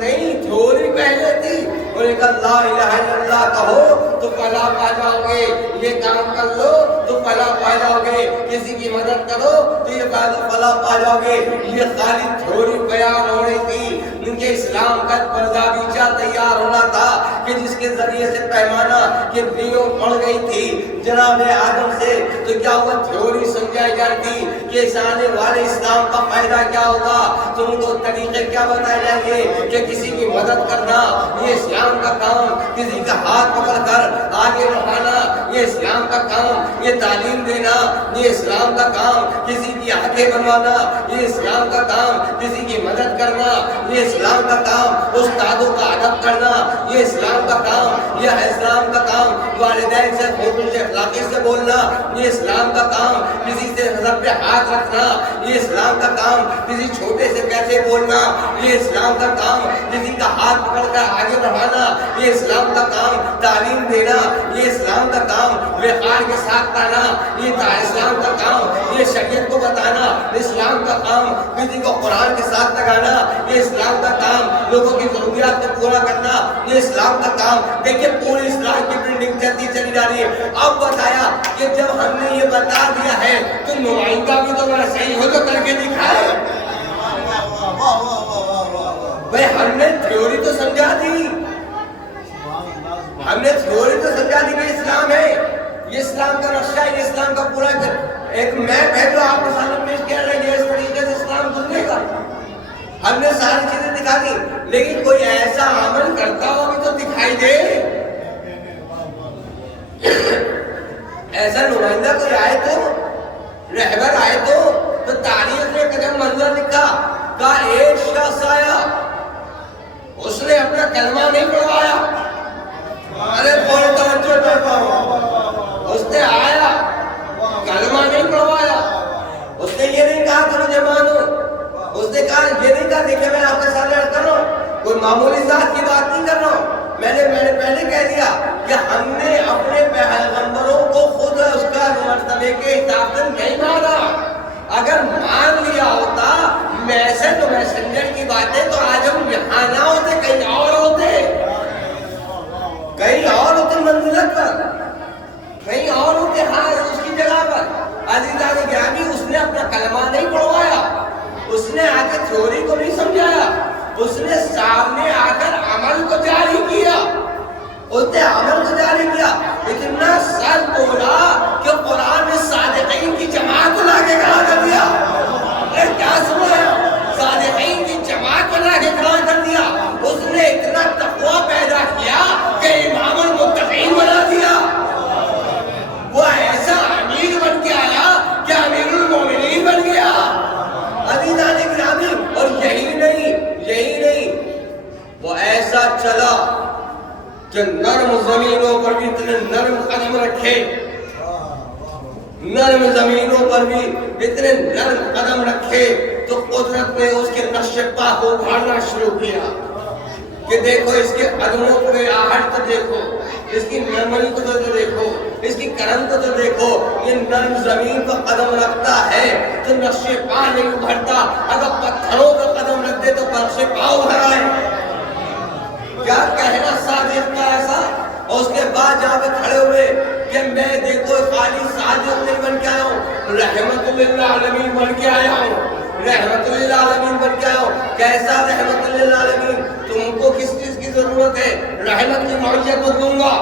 نہیں تھیوری پہلے تھی. انہیں کہا لا الہ الا اللہ کہو تو فلاح پا جاؤ گے, یہ کام کر لو تو فلاح پا جاؤ گے, کسی کی مدد کرو تو یہ فلاح پا جاؤ گے. یہ خالی تھیوری بیان ہو رہی تھی. ان کے اسلام کا پردہ بیچا تیار ہونا تھا کہ جس کے ذریعے سے پیمانہ کہ دینوں پڑ گئی تھی جناب آدم سے. تو کیا ہوا تھیوری سمجھائی جاتی کہ اس آنے والے اسلام کا فائدہ کیا ہوگا, تم کو طریقے کیا بتائے جائیں گے کہ کسی کی مدد کرنا یہ اسلام کا کام, کسی کا ہاتھ پکڑ کر آگے بڑھانا یہ اسلام کا کام, یہ تعلیم دینا یہ اسلام کا کام, کسی کی آگے بنوانا یہ اسلام کا کام, کسی کی مدد کرنا یہ اسلام کا کام, استادوں کا ادب کرنا یہ اسلام کا کام, یہ اسلام کا کام, والدین سے حکم سے اخلاقی سے بولنا یہ اسلام کا کام, کسی سے حضرت پہ ہاتھ رکھنا یہ اسلام کا کام, کسی چھوٹے سے کیسے بولنا یہ اسلام کا کام, کسی کا ہاتھ پکڑ کر آگے بڑھانا یہ اسلام کا کام, تعلیم دینا یہ اسلام کا کام, وقار کے ساتھ رہنا یہ اسلام کا کام, یہ شریعت کو بتانا اسلام کا کام, کسی کو قرآن کے ساتھ لگانا یہ اسلام کا کام, لوگوں کی ضروریات کو پورا کرنا یہ اسلام کا کام. دیکھیے پوری اسلام کی بلڈنگ چلتی چلی جا رہی ہے. اب بتایا کہ جب ہم نے یہ بتا دیا ہے تو نمائندہ بھی تو میرا صحیح ہو تو کر کے دکھائے. بھائی ہم نے تھیوری تو سمجھا دی, ہم نے تھیوری تو سمجھا دی کہ اسلام ہے, یہ اسلام کا نقشہ ہے, یہ اسلام کا پورا ایک میپ ہے جو آپ کے سامنے پیش کیا رہا ہے, یہ اس طریقے سے اسلام گزرے گا. ہم نے ساری چیزیں دکھا دی, لیکن کوئی ایسا عمل کرتا ہو بھی تو دکھائی دے. ایسا نمائندہ کوئی آئے تو, رہبر آئے تو تاریخ میں قدم منظر لکھا کہ ایک شخص آیا, اس نے اپنا کلمہ نہیں پڑھوایا. ارے بولے توجہ کرتا ہوں, اس نے آیا کلمہ نہیں پڑھوایا, اس نے یہ نہیں کہا کہ مجھے مانو, اس نے کہا یہ نہیں کہا دیکھیں میں آپ کے سامنے کر رہا ہوں, کوئی معمولی ذات کی بات نہیں کر رہا ہوں. میں نے پہلے کہہ دیا کہ ہم نے اپنے پیغمبروں کو خود اس کا مرتبے کے حساب سے نہیں مانا. اگر مان لیا ہوتا میسج تو میسنجر کی باتیں تو آج ہم یہاں نہ ہوتے, کہیں اور ہوتے, کہیں اور ہوتے منزلت پر, کہیں اور ہوتے ہاں اس کی جگہ پر. عزیزان گرامی اس نے اپنا کلمہ نہیں پڑھوایا, اس نے آ کے تھیوری کو نہیں سمجھایا, اس نے سامنے آ کر عمل کو جاری کیا, اس نے عمل کو جاری کیا. اتنا سچ بولا کہ قرآن میں صادقین کی جماعت کو لا کے کھڑا کر دیا. کیا سنا صادقین کی جماعت کو لا کے کھڑا کر دیا. اس نے اتنا تقویٰ پیدا کیا کہ امام المتقین بنا دیا. وہ ایسا امیر بن کے آیا کہ امیر المومنین بن گیا. عزیزان گرامی, اور یہی نہیں وہ ایسا چلا کہ نرم زمینوں پر بھی اتنے نرم قدم رکھے, نرم زمینوں پر بھی اتنے نرم قدم رکھے تو قدرت نے اس کے نقش پا کو اگھاڑنا شروع کیا کہ دیکھو اس کے قدموں پہ آہٹ تو دیکھو, اس کی نرمی کو تو دیکھو, اس کی کرم کو تو دیکھو. یہ نرم زمین پر قدم رکھتا ہے تو نقش پا نہیں ابھرتا, اگر پتھروں پر قدم رکھ دے تو نقش پا ابھر آئے. کیا کہنا صادق کا ایسا. اور اس کے بعد جہاں پہ کھڑے ہوئے کہ میں دیکھو خالی صادق نہیں بن کے آیا ہوں, رحمت للعالمین بن کے آیا ہوں, رحمت للعالمین بن کے آیا ہوں. کیسا رحمت للعالمین؟ تم کو کس چیز کی ضرورت ہے؟ رحمت کی معیت کو دوں گا.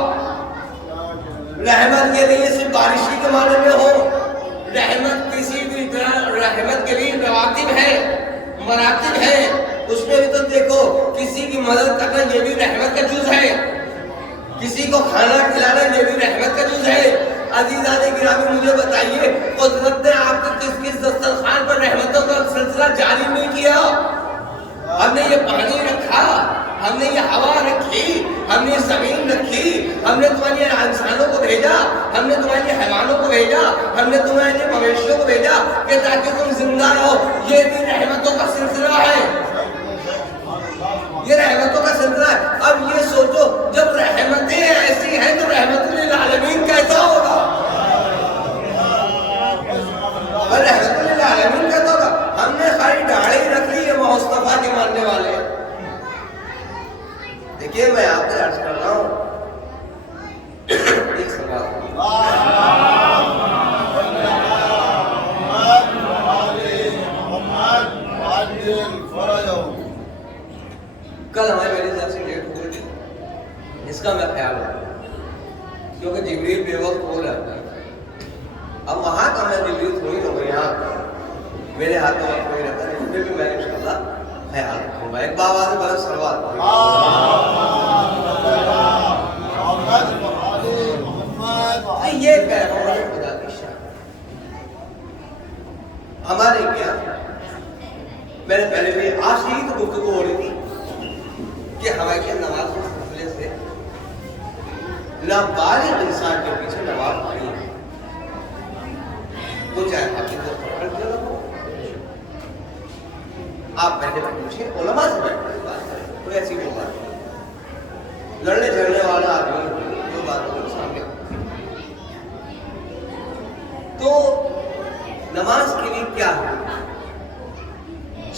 رحمت کے لیے صرف بارشی کے معنی میں ہو, رحمت کسی بھی رحمت کے لیے رواتب ہے, مراتب ہے. اس میں بھی تو دیکھو کسی کی مدد کرنا یہ بھی رحمت کا جز ہے, کسی کو کھانا کھلانا یہ بھی رحمت کا جز ہے. عزیزان گرامی مجھے بتائیے قدرت نے آپ کو کس دسترخوان پر رحمتوں کا سلسلہ جاری نہیں کیا؟ ہم نے یہ پانی رکھا, ہم نے یہ ہوا رکھی, ہم نے زمین رکھی, ہم نے تمہارے انسانوں کو بھیجا, ہم نے تمہارے حیوانوں کو بھیجا, ہم نے تمہارے مویشیوں کو بھیجا کہ تاکہ تم زندہ رہو. یہ بھی رحمتوں کا سلسلہ ہے. میرے ہاتھوں میں کوئی رہتا ہے، اس میں بھی میں انشاءاللہ خیال رکھوں گا. ایک بابا نے بڑا سوال یہ پیغمبر خدا کی شان. ہمارے کیا میں نے پہلے بھی آج سے ہی تو گفتگو ہو رہی تھی کہ ہمارے کیا نماز کے سلسلے سے نابالغ انسان کے پیچھے نماز پڑھی ہے تو چاہے آپ پہلے پوچھیں علماء سے بیٹھ کر بات کریں، کوئی ایسی کوئی بات نہیں. لڑنے جھگڑنے والا آدمی جو بات ہو سامنے تو نماز کے لیے کیا ہے؟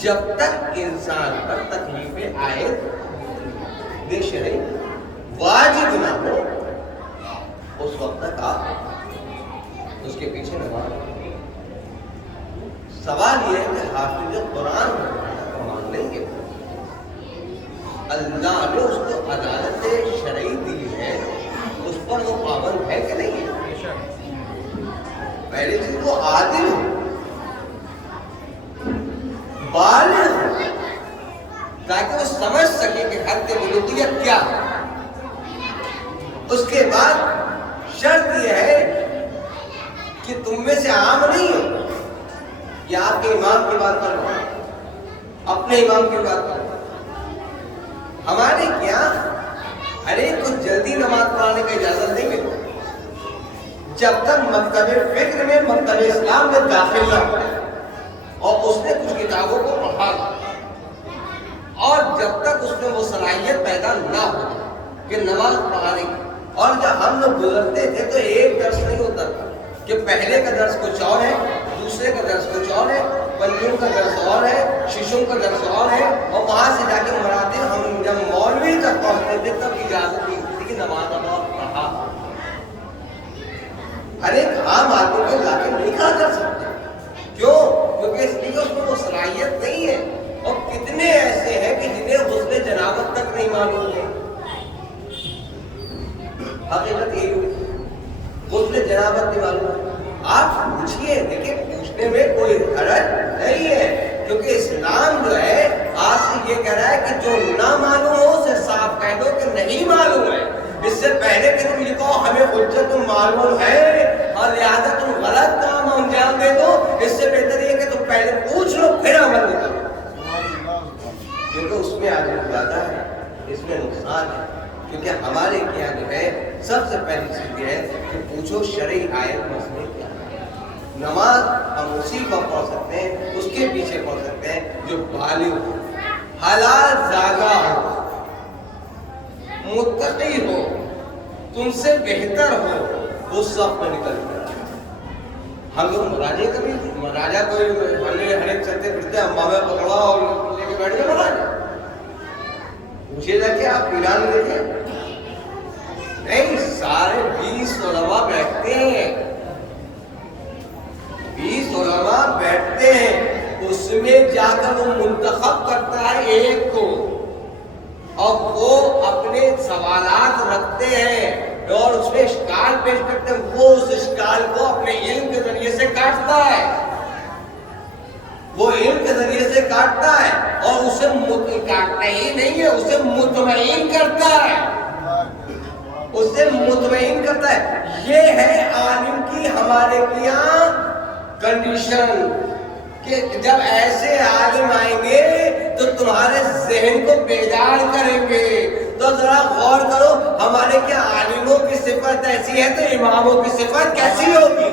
جب تک انسان پر تکلیف عائد بے شرعی واجب نہ ہو اس وقت تک آپ اس کے پیچھے نماز. سوال یہ ہے کہ حافظ قرآن مان لیں گے، اللہ نے اس کو عدالت شرعی دی ہے، اس پر وہ پابند ہے کہ نہیں ہے؟ پہلی چیز وہ عادل ہو، بالغ ہو، تاکہ وہ سمجھ سکے کہ حد ملوکیت کیا ہے. اس کے بعد شرط یہ ہے کہ تم میں سے عام نہیں ہو. یا آپ کے امام کی بات کر رہا ہوں، اپنے امام کی بات کر رہا ہوں. ہمارے کیا ہر ایک کو جلدی نماز پڑھانے کی اجازت نہیں ملتی جب تک مکتب فکر میں مکتب اسلام میں داخل نہ ہو اور اس نے کچھ کتابوں کو پڑھا اور جب تک اس میں وہ صلاحیت پیدا نہ ہو کہ نماز پڑھانے کی. اور جب ہم لوگ گزرتے تھے تو ایک درس نہیں ہوتا تھا کہ پہلے کا درس کچھ اور ہے، دوسرے کا درس کچھ اور ہے، پنجوں کا درس اور ہے، شیشوں کا درس اور ہے، اور وہاں سے جا کے مراتب ہم جب مولوی تک پہنچتے تھے تب اجازت نہیں تھی کہ نماز پڑھا. ہر ایک عام آدمی کو لا کے نہیں کھڑا کر سکتے. کیوں؟ کیونکہ اس لیے اس میں وہ صلاحیت نہیں ہے. اور کتنے ایسے ہیں کہ جنہیں غسل جنابت تک نہیں معلوم ہے. حقیقت یہی ہوئی، غسل جنابت نہیں معلوم. آپ پوچھئے، دیکھیں پوچھنے میں کوئی حرج نہیں ہے، کیونکہ اسلام جو ہے آج سے یہ کہہ رہا ہے کہ جو نہ معلوم ہو اسے صاف کہہ دو کہ نہیں معلوم ہے. اس سے پہلے کہ تم یہ کہو ہمیں حجت معلوم ہے اور لہذا تم غلط کام انجام دے دو، اس سے بہتر یہ کہ تم پہلے پوچھ لو پھر عمل نہیں کرو. کیونکہ اس میں آگے زیادہ ہے، اس میں نقصان ہے. کیونکہ ہمارے کیا جو ہے سب سے پہلی چیز یہ ہے کہ پوچھو شرعی آیت مسئلے کیا ہے. نماز ہم اسی کو پڑھ سکتے ہیں، اس کے پیچھے پڑھ سکتے ہیں جو بالغ ہو، حلال زادہ ہو، متقی ہو، تم سے بہتر ہو، اس وقت میں نکل جائے. ہم لوگ مراجعے کبھی مراجعہ کوئی ہم نے ہر ایک چلتے پھرتے امامہ پکڑا اور لے کے بیٹھ گئے مراجعہ. پوچھے جا کے آپ ایران میں دیکھیں نہیں، سارے 20 علماء بیٹھتے ہیں، 20 علماء بیٹھتے ہیں، اس میں جا کر وہ منتخب کرتا ہے ایک کو اور وہ اپنے سوالات رکھتے ہیں اور اس میں اشکال پیش کرتے ہیں. وہ اس اشکال کو اپنے علم کے ذریعے سے کاٹتا ہے، وہ علم کے ذریعے سے کاٹتا ہے اور اسے کاٹتا ہی نہیں ہے، اسے مطمئن کرتا ہے، اسے مطمئن کرتا ہے. یہ ہے عالم کی ہمارے یہاں کنڈیشن کہ جب ایسے عالم آئیں گے تو تمہارے ذہن کو بیدار کریں گے. تو ذرا غور کرو ہمارے کیا عالموں کی صفت ایسی ہے تو اماموں کی صفت کیسی ہوگی،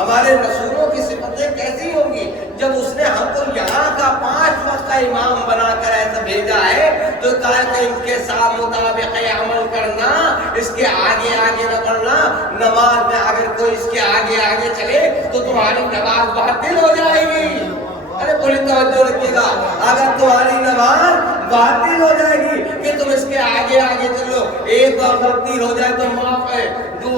ہمارے رسولوں کی صفتیں کیسی ہوں گی. جب اس نے ہم کو یہاں کا 5 وقت کا امام بنا کر ایسا بھیجا ہے تو کہا کہ ان کے ساتھ مطابق عمل کرنا، اس کے آگے آگے نہ بڑھنا. نماز میں اگر کوئی اس کے آگے آگے چلے تو تمہاری نماز باطل ہو جائے گی. ارے بڑی توجہ رکھیے گا، اگر تمہاری نماز باطل ہو جائے گی کہ تم اس کے آگے آگے چلو، ایک بار غلطی ہو جائے تو معاف ہے، 2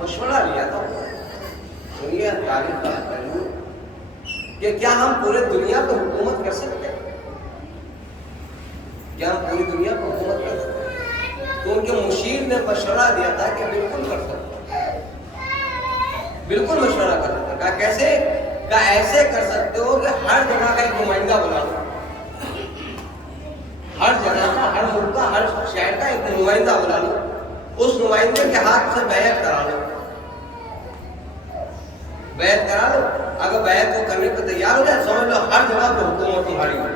مشورہ لیا تھا. سنیے تاریخ کا پہلو کہ کیا ہم پورے دنیا پہ حکومت کر سکتے ہیں؟ کیا ہم پوری دنیا پہ حکومت کر سکتے ہیں؟ تو ان کے مشیر نے مشورہ دیا تھا کہ بالکل کر سکتے ہیں، بالکل مشورہ کر سکتے ہیں. کہا کیسے؟ کہا ایسے کر سکتے ہو کہ ہر جگہ کا ایک نمائندہ بنا لو، ہر جگہ کا، ہر ملک کا، ہر شہر کا ایک نمائندہ بنا لو، اس نمائندے کے ہاتھ سے بیعت کرا لو، بیعت کرا لو. اگر بیعت کو کرنے کو تیار ہو جائے سمجھ لو ہر جگہ پہ حکومت تمہاری ہو.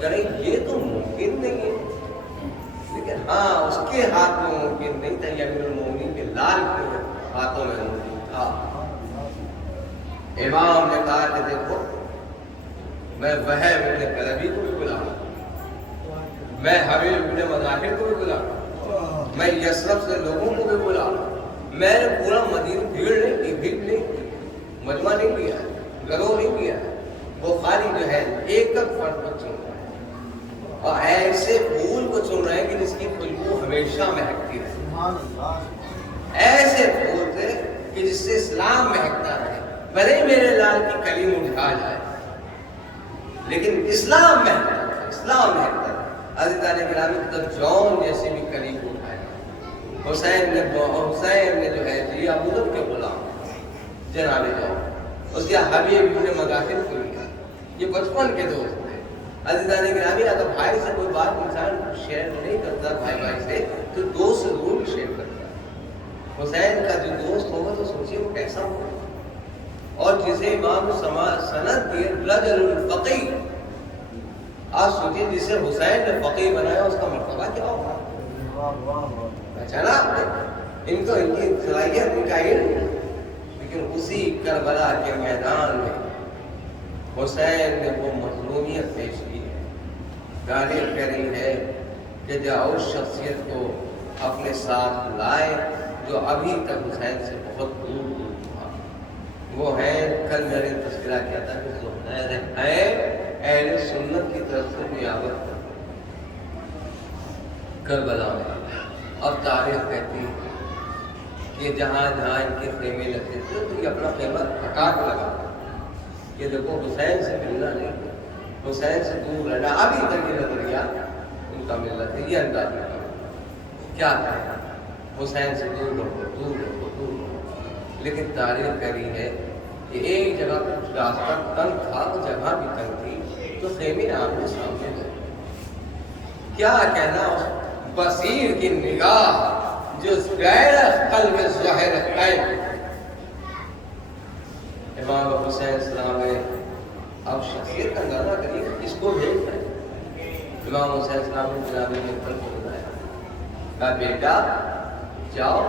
کریں یہ تو ممکن نہیں ہے، لیکن ہاں اس کے ہاتھ میں ممکن نہیں تھا، یہ امیر المومنین کے لال کے ہاتھوں میں ممکن تھا. امام نے کہا کہ دیکھو میں وہب ابن کلبی کو بھی بلاؤں، میں حبیب ابن مظاہر کو بھی بلاؤں، میں یثرب سے لوگوں کو بھی بلاؤں. میں نے پورا مدینہ بھیڑ نہیں مجمع نہیں کیا ہے، گروہ نہیں کیا ہے. وہ خالی جو ہے ایک ایک فرد کو چن رہا ہے اور ایسے پھول کو چن رہے ہیں کہ جس کی خوشبو ہمیشہ مہکتی رہے. ایسے پھول تھے کہ جس سے اسلام مہکتا رہے، بھلے میرے لال کی کلی مرجھا جائے لیکن اسلام مہکتا رہے، اسلام مہکتا رہے. عزیزان گرامی تب جون جیسے بھی کلی کو اٹھایا. حسین نے جو ہے جی ابو ذر کے غلام جناب جون، اس کے حبیب ابن مظاہر کو لیا. یہ بچپن کے دوست تھے. عزیزان گرامی اگر بھائی سے کوئی بات انسان شیئر نہیں کرتا بھائی سے تو دوست سے ضرور شیئر کرتا. حسین کا جو دوست ہوگا تو سوچیے وہ کیسا ہوگا. اور جسے امام سند دیے رجل الفقیہ، آپ سوچیے جسے حسین نے فقیہ بنایا اس کا مرتبہ کیا ہوگا. پہچانا آپ نے ان کی صلاحیت، ان کا علم. لیکن اسی کربلا کے میدان میں حسین نے وہ مظلومیت پیش کی ہے. تاریخ کہہ رہی ہے کہ جو اس شخصیت کو اپنے ساتھ لائے جو ابھی تک حسین سے بہت دور تھا، وہ ہے کل میں نے تذکرہ کیا تھا کہ زہیر ہے اہل سنت کی طرف سے نیابت کربلا میں. اب تاریخ کہتی ہے کہ جہاں جہاں ان کے خیمے لگتے تھے تو یہ اپنا خیمہ ہٹا کے لگاتے. یہ دیکھو حسین سے ملنا نہیں، حسین سے دور رہنا. ابھی تک یہ نظریہ ان کا ملنا تھا، یہ انداز کیا ہے حسین سے دور رہو دور رہو دور رہو. لیکن تاریخ کہہ رہی ہے کہ ایک جگہ پہ راستہ تنگ تھا، وہ جگہ بھی تنگ تھی تو خیمے آمنے سامنے گئے. کیا کہنا اس بصیر کی نگاہ جو غیر قلب ظاہر قائم. امام حسین السلام نے اب شخصیت کا اندازہ کریے اس کو بھیج رہے ہیں. امام حسین السلام نے جناب منتر کو بلایا، کہا بیٹا جاؤ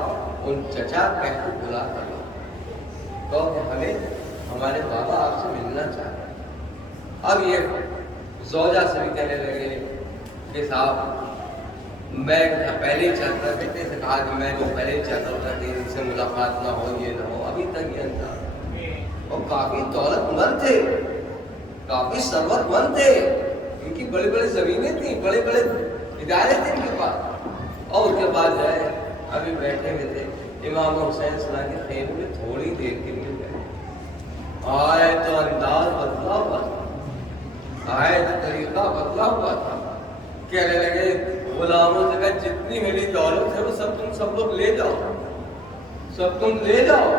ان چچا کہہ کو بلا کر لاؤ، کہو کہ ہمیں ہمارے بابا آپ سے ملنا چاہتے ہیں. اب یہ زوجہ سے بھی کہنے لگے کہ صاحب میں پہلے ہی چاہتا، بیٹے سے کہا کہ میں جو پہلے ہی چاہتا تھا کہ ان سے ملاقات نہ ہو، یہ نہ ہو. ابھی تک یہ انداز. اور کافی دولت مند تھے، کافی ثروت مند تھے، ان کی بڑی بڑی زمینیں تھیں، بڑے بڑے ادارے تھے ان کے پاس. اور اس کے بعد جو ہے ابھی بیٹھے ہوئے تھے امام حسین السلام کے خیمے میں تھوڑی دیر کے لیے گئے. آئے تو انداز بدلا ہوا تھا، آئے تو طریقہ بدلا ہوا تھا. کہنے لگے غلاموں سے کہ جتنی میری دولت ہے وہ سب لوگ لے جاؤ، سب تم لے جاؤ.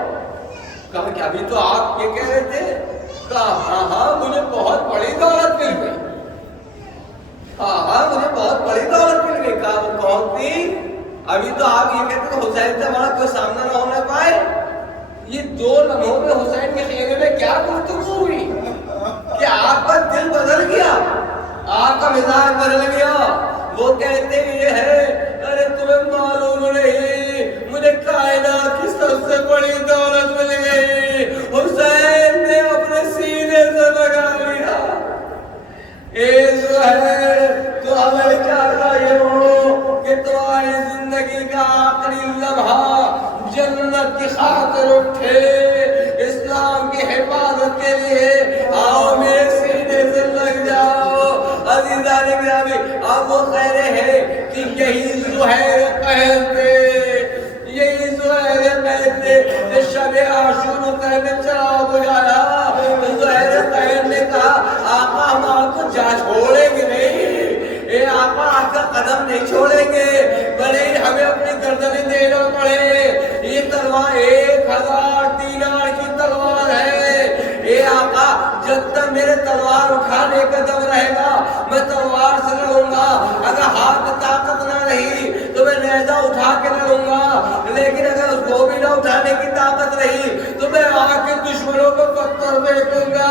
کہا کہ ابھی تو آپ یہ کہہ رہے تھے. کہا ہاں مجھے بہت بڑی دولت مل گئی. ہاں مجھے بہت بڑی دولت مل گئی. کہا وہ کون تھی؟ ابھی تو آپ یہ کہتے کہ حسین سے ہمارا کوئی سامنا نہ ہونا پائے. یہ 2 لمحوں میں حسین کے خیمے میں کیا گفتگو ہوئی کہ آپ کا دل بدل گیا، آپ کا مزاج بدل گیا. وہ کہتے یہ ہے ارے تمہیں معلوم نہیں مجھے کائنات کی سب سے بڑی دولت مل گئی. حسین نے اپنے سینے سے لگا لیا. تو ہمیں چاہتا یہ ہو کہ تمہاری زندگی کا آخری لمحہ جنت کی خاطر اٹھے، اسلام کی حفاظت کے لیے آؤ میرے سینے سے لگ جاؤ. عزیزان گرامی اب وہ کہہ رہے ہیں کہ یہی زہیر کہتے، یہی زہیر تھے شب عاشور پہلے چراغ بجھایا تو زہر قین نے کہا آقا ہم آپ کو جا چھوڑیں گے نہیں، اے آقا آپ کا قدم نہیں چھوڑیں گے، بھلے ہی ہمیں اپنی گردنیں دینا پڑے، یہ تلوار 1000 دینار کی تلوار ہے، اے آقا جب تک میرے تلوار اٹھانے کا دم رہے گا میں تلوار سے لڑوں گا، اگر ہاتھ میں طاقت نہ رہی تو میں نیزہ اٹھا کے لڑوں گا، لیکن اگر اس کو بھی نہ اٹھانے کی طاقت رہی تو میں آ کے دشمنوں کو پتھر پھینکوں گا،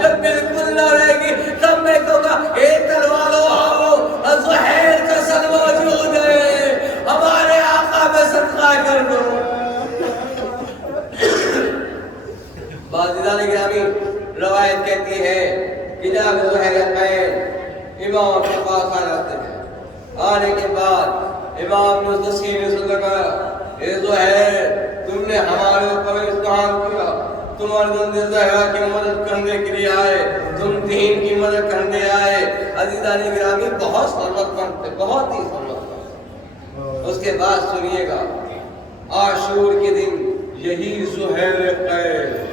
جب بالکل نہ رہے گی تب میں کہوں گا اے تلواروں آؤ، زہیر کا سر موجود ہے، ہمارے آقا میں صدقہ کر دو۔ بازیدان گرامی روایت کہتی ہے کہ جناب زہیر قین امام کے پاس آ جاتے ہیں، آنے کے بعد امام نے اس سینے سے لگایا، اے زہیر تم نے ہمارے اوپر احسان کیا، تم ارجن زہرا کی مدد کرنے کے لیے آئے، تم دین کی مدد کرنے آئے۔ عزیزان گرامی بہت ثروت مند تھے، بہت ہی ثروت مند۔ اس کے بعد سنیے گا عاشور کے دن یہی زہیر قین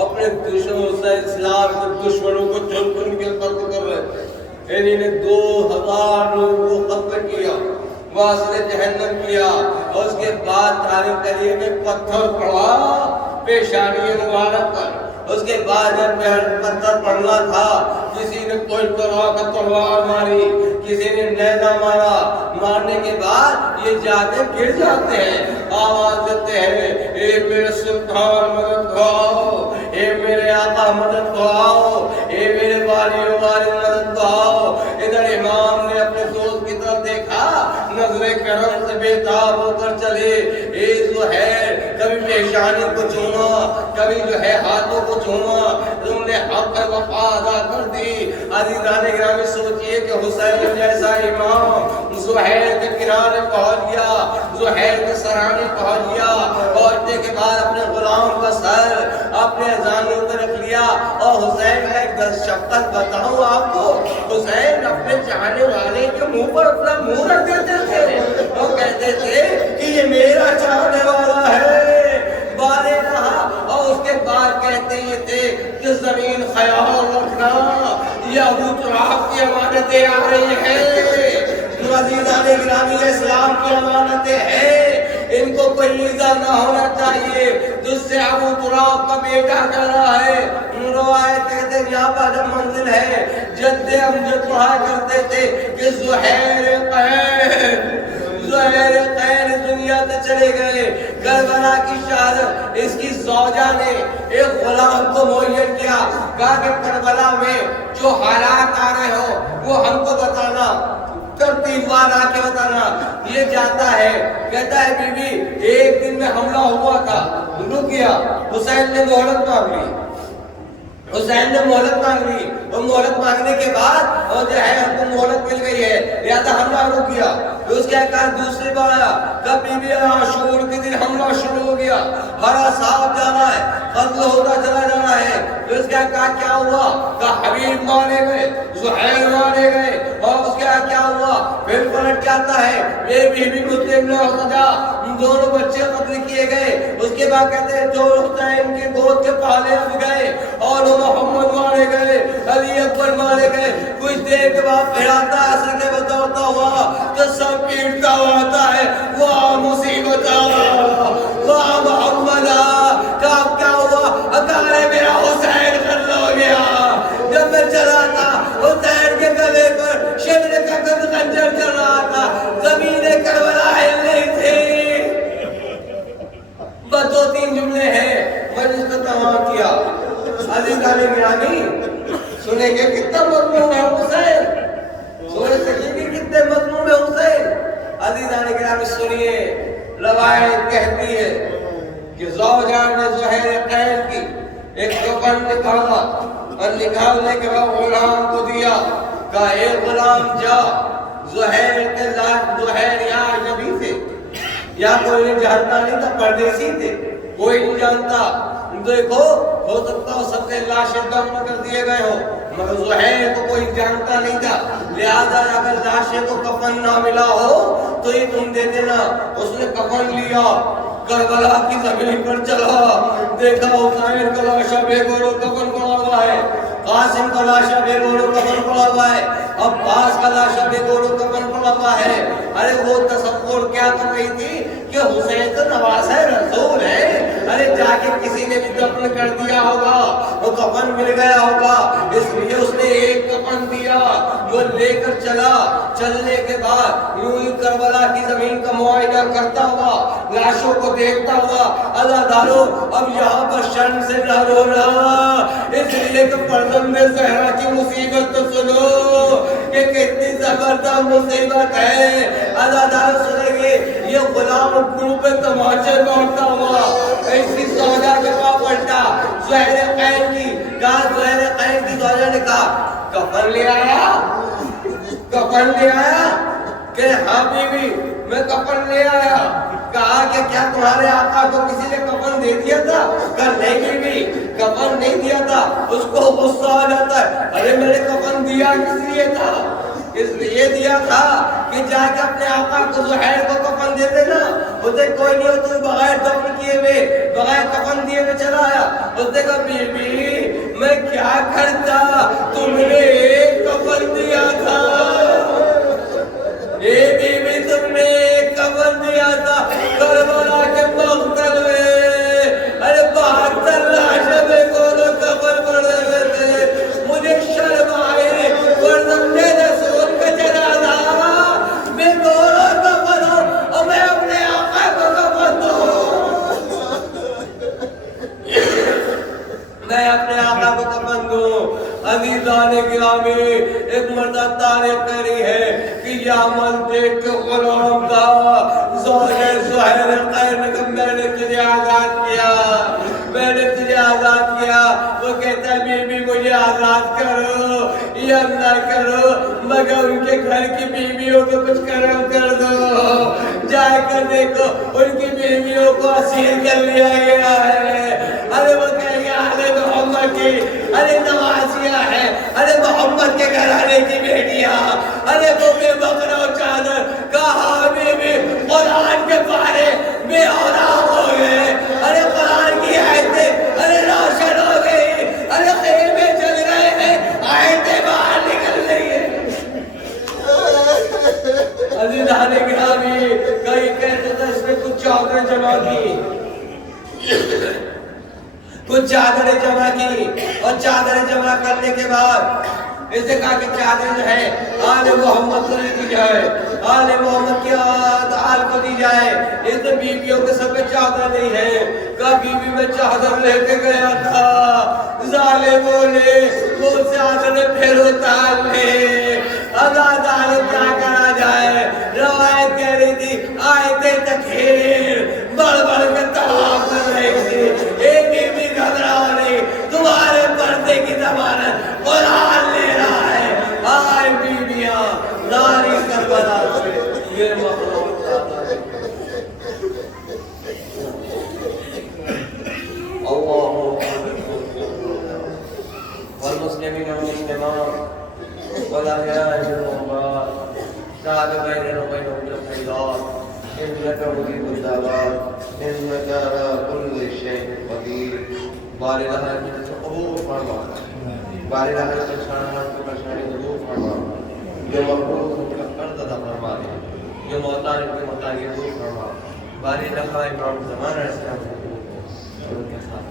اپنے دشمنوں سے اسلام کے دشمنوں کو چن چن کے قتل کر رہے تھے، انہی نے 2000 لوگوں کو قتل کیا، واصل جہنم کیا، اور اس کے بعد تاریخ کریے میں پتھر پڑا پیشانی مبارک پر، اس کے بعد جب پتھر پڑنا تھا کسی نے کوئی طرح کا تلوار ماری، کسی نے نیزہ مارا، مارنے کے بعد یہ جاتے گر جاتے ہیں، آواز دیتے ہیں اے میرے سلطان مدد کو آؤ، اے میرے آقا مدد کو آؤ، اے میرے والی و والد مدد کو آؤ۔ ادھر امام نے اپنے دوست کی طرف دیکھا، نظر کرم سے بیتاب ہو کر چلے، اے زہیر کبھی پیشانی کو چوما، کبھی جو ہے ہاتھوں کو چوما، تم نے حق وفا ادا کر دی۔ عزیزان گرامی سوچئے کہ حسین جیسا امام زہیر کے کنارے پہنچ گیا، زہیر کے سرانے پہنچ گیا، پہنچنے کے بعد اپنے غلام کا سر اپنے زانوں پر رکھ لیا، اور حسین کا ایک شفقت بتاؤں آپ کو، حسین اپنے چاہنے والے کے منہ پر اپنا منہ رکھ دیتے تھے، وہ کہتے تھے کہ یہ میرا چاہنے والا ہے، بالے رہا، اور اس کے بعد کہتے یہ تھے کہ زمین خیال رکھنا، یہ ابو تراب کی امانتیں آ رہی ہیں، عزیزان گرامی اسلام کی امانتیں ہیں، ان کو کوئی ایذا نہ ہونا چاہیے، جس سے ابو تراب کا بیٹا کر رہا ہے۔ روایت کہتے ہیں یہاں پر جب منزل ہے، جد امجد کہا کرتے تھے کہ زہیر قین دنیا سے چلے گئے، کربلا کی شہادت اس کی زوجہ نے ایک غلام کو معین کیا، کہا کہ کربلا میں جو حالات آ رہے ہو وہ ہم کو بتانا، ترتیب والا کے بتانا۔ یہ جاتا ہے، کہتا ہے بی بی ایک دن میں حملہ ہوا تھا، رک گیا، حسین نے مہلت مانگ لی، حسین نے مہلت مانگ لی، اور مہلت مانگنے کے بعد اور جو ہے ہم کو مہلت مل گئی ہے، لہذا حملہ رک گیا۔ پھر اس کے کہا دوسری بار آیا، کبھی بھی عاشور کے دن حملہ شروع ہو گیا، ہرا صاحب جانا ہے، قتل ہوتا چلا جانا ہے۔ پھر اس کے کہا کیا ہوا، کہا حبیب مارے گئے، زہیر مارے گئے، اور اس کے کیا ہوا، پھر پلٹ جاتا ہے یہ بھی مسلم نہ ہو سکا، دونوں بچے قتل کیے گئے۔ اس کے بعد کہتے ہیں جو حسین کے گود کے پالے اب گئے، اور محمد مارے گئے، علی اکبر مارے گئے۔ کچھ دیر کے بعد پھر آتا ہے اصل کے بتاتا ہوا تو سب پیٹتا ہوا آتا ہے، واہ مصیبت واہ محمد، کہا کیا ہوا، اکارے میرا حسین قتل ہو گیا۔ جب میں چلا تھا حسین کے گلے پر شمر کا خنجر چل رہا تھا، زمین کربلا ہل نہیں تھی۔ بس 2-3 جملے ہیں میں نے اس کو تمام کیا۔ عزیزان گرامی سنیں گے کتنا مظلوم ہے حسین، سورہ سکین کی کتنے مظلوم ہے حسین۔ عزیزان گرامی سنیے، روایت کہتی ہے کہ زوجان نے زہیر قین کی ایک کفن نکالا، اور نکالنے کے بعد غلام کو دیا، کہا اے غلام جا، زہیر کے ذات زہیر یا نبی تھے، یا کوئی نہیں جانتا نہیں تھا، پردیسی تھے، کوئی نہیں جانتا، دیکھو ہو سکتا ہو سب کے لاشیں دفن کر دیے گئے ہو، مگر زہیر کو کوئی جانتا نہیں تھا، لہذا اگر لاشیں کو کفن نہ ملا ہو تو یہ تم دے دینا۔ اس نے کفن لیا، کربلا کی زمین پر چلا، دیکھا حسین کا لاشا بے گور و کفن پڑا ہوا ہے، قاسم کا لاشا بے گور و کفن پڑا ہوا ہے، عباس کا لاشا بے گور و کفن پڑا ہوا ہے۔ ارے وہ تصور کیا کر رہی تھی کہ حسین تو نواز رسول ہے، ارے جا کے کسی نے بھی دفن کر دیا ہوگا، وہ کفن مل گیا ہوگا، اس لیے اس نے ایک کفن دیا، وہ لے کر چلا۔ چلنے کے بعد یوں ہی کربلا کی زمین کا معائنہ کرتا ہوا، لاشوں کو دیکھتا ہوا، اللہ دارو اب یہاں پر شرم سے نہ رونا، اس لیے کہ فرزند زہرا کی مصیبت تو سنو کہ کتنی زبردست مصیبت ہے۔ اللہ دارو سنیں گے، یہ غلام گروہ پہ تماشے لوٹتا ہوا، ایسی سودا کے پاس پلٹا، زہر قین کی کہا، زہر قین کی زوجہ نے کہا کفن لے آیا؟ کفن لے آیا؟ کہ ہاں بیوی میں کفن لے آیا۔ کہا کہ کیا تمہارے آقا کو کسی نے کفن دے دیا تھا؟ کہا نہیں بیوی کفن نہیں دیا تھا۔ اس کو غصہ آ جاتا ہے، ارے میں نے کفن دیا کس لیے تھا؟ اس لیے دیا تھا کہ جا کے اپنے آقا کو زہیر کو کفن دے دینا۔ اسے کوئی نہیں ہو تو بغیر دفن کیے ہوئے بغیر کفن دیے ہوئے چلا آیا۔ اس نے کہا بی بی میں کیا کرتا، تم نے ایک کفن دیا تھا، اے بی بی تم نے ایک کفن دیا تھا کربلا کے مقتل میں، ارے 72 لاشیں بے گور و کفن پڑے ہوئے تھے، مجھے شرم آئی، فرزند رسول کا جنازہ بے گور و کفن ہو اور میں اپنے آقا کو کفن دوں، میں اپنے آقا کو کفن دوں۔ عزیزان گرامی ایک مرتبہ تاریخ کری ہے کہ یامن دیکھ کے غلام کا زوجہ زہیر قین نے کہا میں نے تجھے آزاد کیا، میں نے تجھے آزاد کیا۔ وہ کہتا ہے بی بی مجھے آزاد کرو یا نہ کرو مگر ان کے گھر کی بیویوں کو کچھ کرم کر دو، جا کر دیکھو ان کی بیویوں کو اسیر کر لیا گیا ہے۔ ارے وہ کہہ گیا ارے محمد کی ارے نوازیاں ہیں، ارے محمد کے گھرانے کی بیٹیاں، ارے وہ بے بکرا و چادر کہا بیوی قرآن کے پارے بے اوراق ہو گئے، ارے قرآن کی آیتیں ارے روشن ہو گئی، ارے خیمے چل رہے ہیں، آیتیں باہر نکل رہی ہیں۔ عزیزان گرامی کئی کہتے تھے اس نے کچھ چادریں جمع کی، کچھ چادریں جمع کی، اور چادریں جمع کرنے کے بعد اس نے کہا کہ چادر جو ہے آل محمد کو دی جائے، آل محمد کی آل کو دی جائے۔ اس نے بیویوں کے سب پہ چادر نہیں ہے، کہا بیوی میں چادر لے کے گیا تھا، ظالموں نے وہ چادر پھر اتار لے، ازادار کیا کرا جائے۔ روایت کہہ رہی تھی آیتیں تکھیر بڑھ بڑھ کے طواف کر رہی تھی، ایک بیوی گھبراؤ نہیں، تمہارے پردے کی ضمانت قرآن لے رہا ہے۔ آئے بیویاں ناری کربلا سے یہ مخلوق جاتا ہے۔ اللہ والمسلمین والمسلمات والأحياء والأموات تعال بيننا وبينهم بالخيرات إنك مجيب الدعوات إنك على كل شيء قدير۔ بار الہ سے قبول فرما، بار الہ سے شانات کو پریشانی دور فرما، جو مقبول ان کا قرض ادا فرما دے، جو محتاج ان کی محتاجی دور فرما، بار الہ امام زمان علیہ السلام کو ان کے ساتھ